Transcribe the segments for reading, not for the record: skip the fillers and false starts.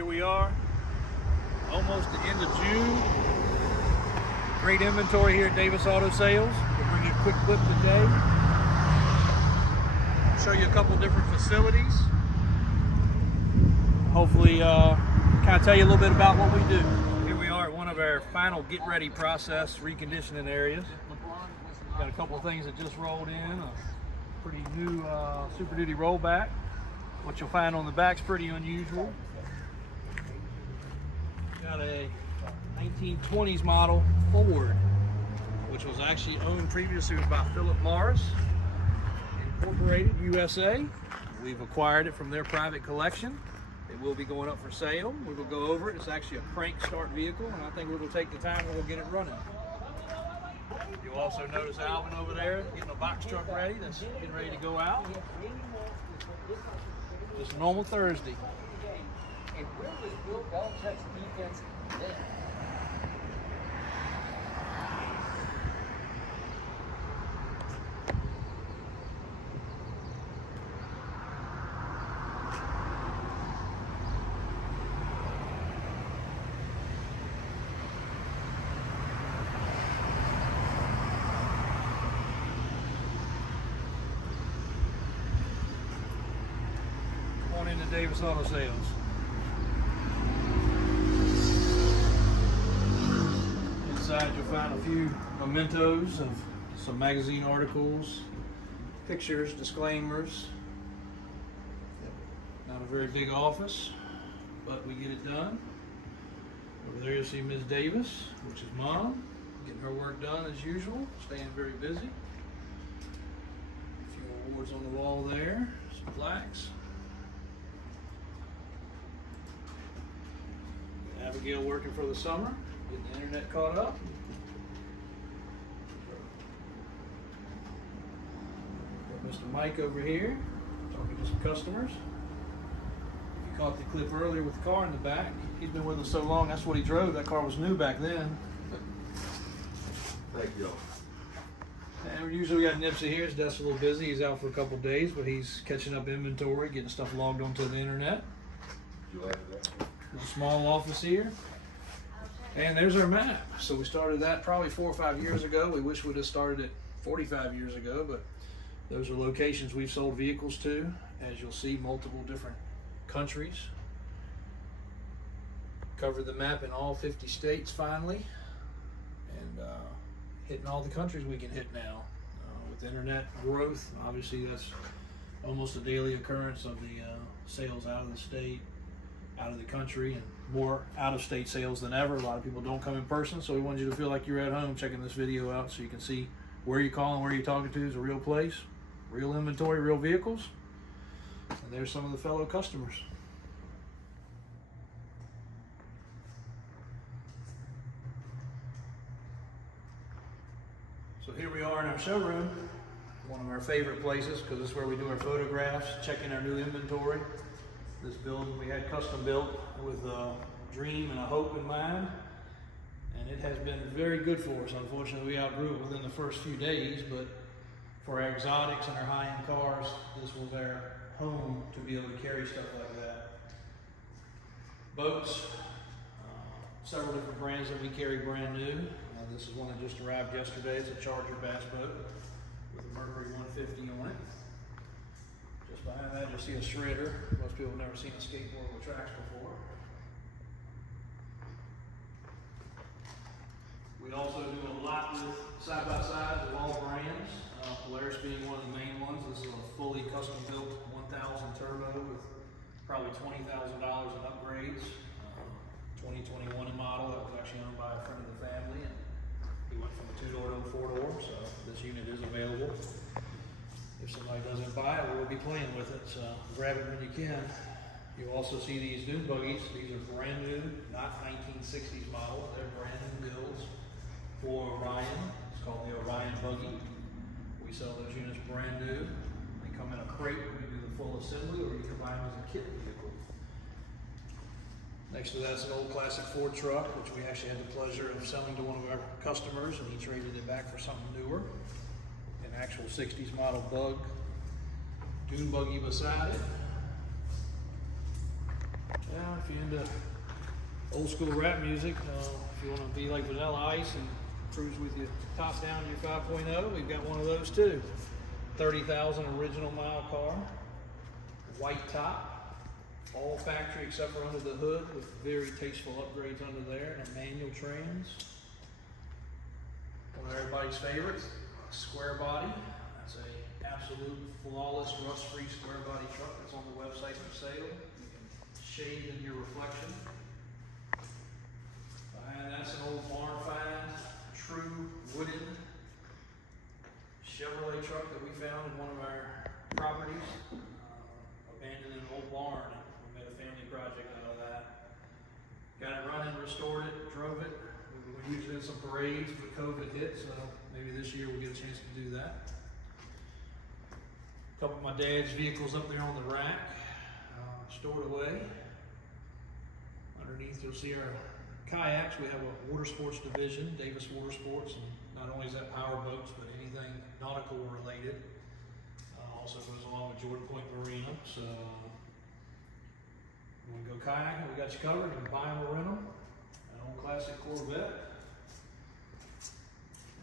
Here we are, almost the end of June. Great inventory here at Davis Auto Sales. We'll bring you a quick clip today. Show you a couple different facilities. Hopefully, kind of tell you a little bit about what we do. Here we are at one of our final get ready process reconditioning areas. Got a couple of things that just rolled in. A pretty new Super Duty rollback. What you'll find on the back's pretty unusual. Got a 1920s model Ford, which was actually owned previously by Philip Morris, Incorporated, USA. We've acquired it from their private collection. It will be going up for sale. We will go over it. It's actually a crank start vehicle, and I think we're going to take the time and we'll get it running. You'll also notice Alvin over there getting a box truck ready. That's getting ready to go out. Just a normal Thursday. And where was Bill Belichick's defense then? On into Davis Auto Sales. Inside you'll find a few mementos of some magazine articles, pictures, disclaimers. Not a very big office, but we get it done. Over there you'll see Ms. Davis, which is Mom, getting her work done as usual, staying very busy. A few awards on the wall there, some plaques. Abigail working for the summer, getting the internet caught up. Got Mr. Mike over here, talking to some customers. If you caught the clip earlier with the car in the back, he's been with us so long, that's what he drove. That car was new back then. Thank you. And usually we got Nipsey here, his desk's a little busy. He's out for a couple days, but he's catching up inventory, getting stuff logged onto the internet. You like that? Little small office here. And there's our map. So we started that probably 4 or 5 years ago. We wish we'd have started it 45 years ago, but those are locations we've sold vehicles to. As you'll see, multiple different countries. Covered the map in all 50 states finally. And hitting all the countries we can hit now. With internet growth, obviously that's almost a daily occurrence of the sales out of the state, out of the country, and more out-of-state sales than ever. A lot of people don't come in person, so we want you to feel like you're at home checking this video out so you can see where you're calling, where you're talking to is a real place, real inventory, real vehicles. And there's some of the fellow customers. So here we are in our showroom, one of our favorite places because this is where we do our photographs, checking our new inventory. This building we had custom built with a dream and a hope in mind, and it has been very good for us. Unfortunately, we outgrew it within the first few days, but for our exotics and our high-end cars, this was our home to be able to carry stuff like that. Boats, several different brands that we carry brand new. This is one that just arrived yesterday. It's a Charger bass boat with a Mercury 150 on it. Just behind that, you'll see a shredder. Most people have never seen a skateboard with tracks before. We also do a lot with side-by-sides of all brands, Polaris being one of the main ones. This is a fully custom-built 1000 turbo with probably $20,000 in upgrades. 2021 model that was actually owned by a friend of the family, and he went from a 2-door to a 4-door, so this unit is available. If somebody doesn't buy it, we'll be playing with it, so grab it when you can. You'll also see these dune buggies. These are brand new, not 1960s models. They're brand new builds for Orion. It's called the Orion buggy. We sell those units brand new. They come in a crate when we do the full assembly, or you can buy them as a kit vehicle. Next to that's an old classic Ford truck, which we actually had the pleasure of selling to one of our customers, and he traded it back for something newer. An actual 60s model bug, dune buggy beside it. Yeah, if you're into old school rap music, if you want to be like Vanilla Ice and cruise with your top down your 5.0, we've got one of those too. 30,000 original mile car, white top, all factory except for under the hood with very tasteful upgrades under there and a manual trans. One of everybody's favorites, square body. That's a absolute flawless rust-free square body truck that's on the website for sale. You can shade in your reflection. And that's an old barn find, true wooden Chevrolet truck that we found in one of our properties, abandoned in an old barn. We made a family project out of that. Got it running, restored it, drove it. We used it in some parades, but COVID hit, so maybe this year we'll get a chance to do that. A couple of my dad's vehicles up there on the rack, stored away. Underneath you'll see our kayaks. We have a water sports division, Davis Water Sports, and not only is that power boats, but anything nautical related. Also goes along with Jordan Point Marina. So when we go kayaking, we got you covered. You can buy them or rent them. An old classic Corvette.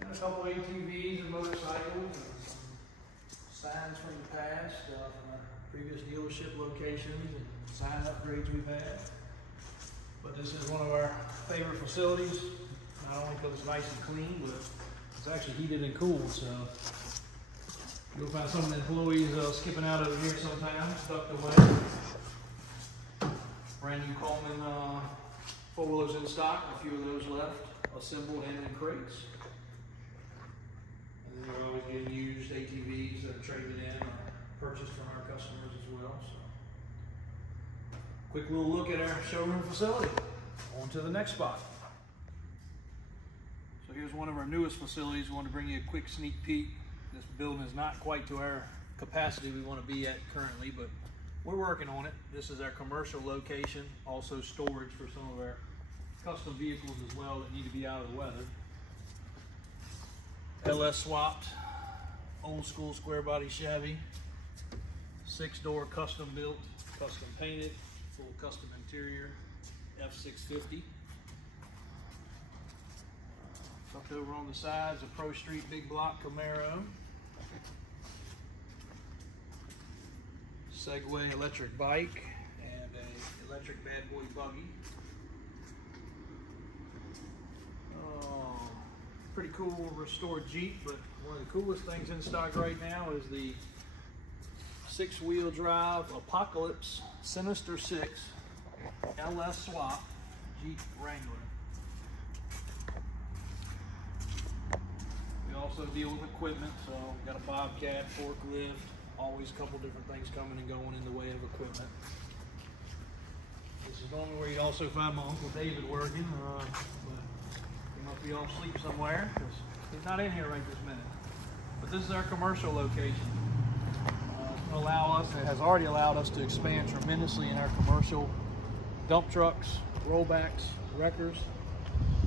And a couple ATVs and motorcycles, and some signs from the past, from our previous dealership locations, and sign upgrades we've had. But this is one of our favorite facilities, not only because it's nice and clean, but it's actually heated and cooled, so you'll find some of the employees skipping out over here sometimes, tucked away. Brand new Coleman four-wheelers in stock, a few of those left, assembled and in crates. And then we're always getting used ATVs that are traded in or purchased from our customers as well. So, quick little look at our showroom facility. On to the next spot. So here's one of our newest facilities. We want to bring you a quick sneak peek. This building is not quite to our capacity we want to be at currently, but we're working on it. This is our commercial location, also storage for some of our custom vehicles as well that need to be out of the weather. LS swapped, old school square body Chevy, 6-door custom built, custom painted, full custom interior, F650. Tucked over on the sides, a Pro Street big block Camaro. Segway electric bike and a electric bad boy buggy. Pretty cool restored Jeep, but one of the coolest things in stock right now is the 6-wheel drive Apocalypse Sinister 6 LS swap Jeep Wrangler. We also deal with equipment, so we've got a Bobcat, forklift, always a couple different things coming and going in the way of equipment. This is normally where you also find my Uncle David working, but he must be off sleep somewhere because he's not in here right this minute. But this is our commercial location. It has already allowed us to expand tremendously in our commercial dump trucks, rollbacks, wreckers.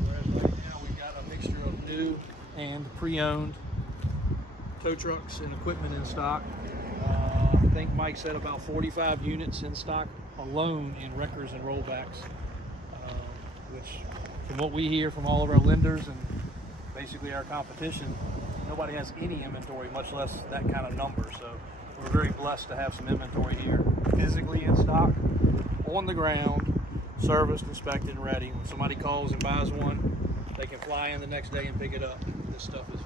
Whereas right now we've got a mixture of new and pre-owned tow trucks and equipment in stock. I think Mike said about 45 units in stock alone in wreckers and rollbacks, which from what we hear from all of our lenders and basically our competition, nobody has any inventory, much less that kind of number. So we're very blessed to have some inventory here, physically in stock, on the ground, serviced, inspected, and ready. When somebody calls and buys one, they can fly in the next day and pick it up. This stuff is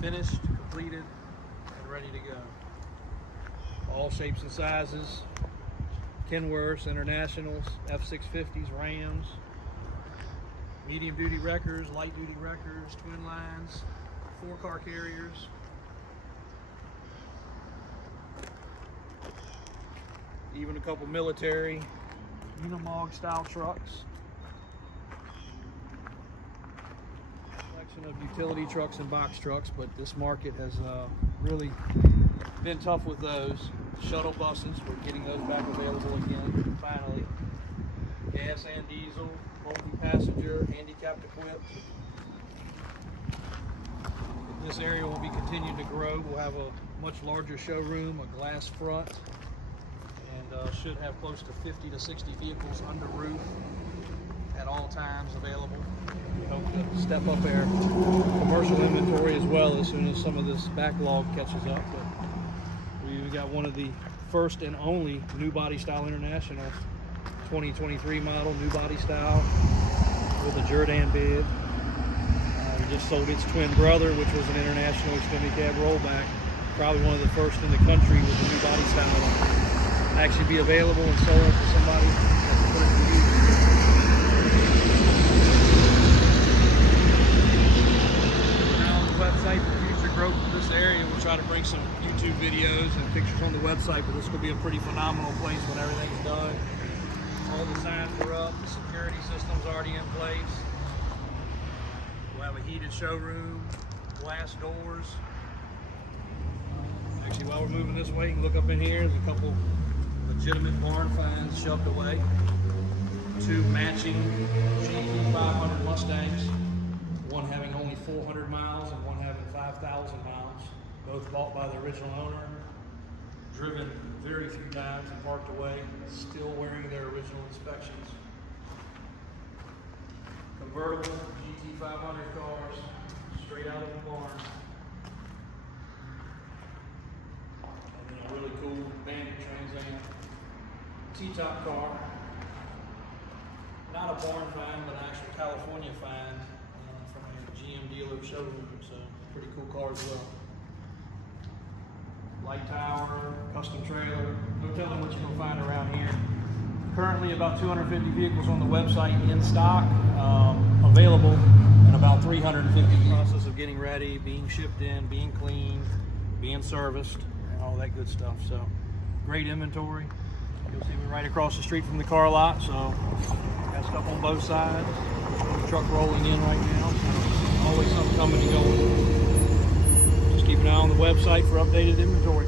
finished, completed, and ready to go. All shapes and sizes, Kenworths, Internationals, F650s, Rams, medium duty wreckers, light duty wreckers, twin lines, 4-car carriers. Even a couple military Unimog style trucks. Collection of utility trucks and box trucks, but this market has really been tough with those. Shuttle buses, we're getting those back available again, finally. Gas and diesel, multi-passenger, handicapped equipped. This area will be continuing to grow. We'll have a much larger showroom, a glass front, and should have close to 50 to 60 vehicles under roof at all times available. We hope to step up our commercial inventory as well as soon as some of this backlog catches up. But we got one of the first and only New Body Style International 2023 model, new body style with a Jordan bed. We just sold its twin brother, which was an international extended cab rollback. Probably one of the first in the country with the new body style to actually be available and sold to somebody that can put it to use. We're now on the website for future growth of this area. We'll try to bring some YouTube videos and pictures on the website, but this will be a pretty phenomenal place when everything's done. All the signs are up, the security system's already in place. We'll have a heated showroom, glass doors. Actually, while we're moving this way, you can look up in here. There's a couple legitimate barn finds shoved away. 2 matching GT500 Mustangs, one having only 400 miles and one having 5,000 miles. Both bought by the original owner, driven very few times and parked away, still wearing their original inspections. Convertible GT500 cars, straight out of the barn. And then a really cool Bandit Trans Am T-top car. Not a barn find, but an actual California find from a GM dealer showroom. So pretty cool car as well. Light tower, custom trailer, no telling what you're going to find around here. Currently about 250 vehicles on the website in stock, available, and about 350 in the process of getting ready, being shipped in, being cleaned, being serviced, and all that good stuff. So great inventory. You'll see me right across the street from the car lot, so got stuff on both sides. Truck rolling in right now, so always something coming and going. Keep an eye on the website for updated inventory.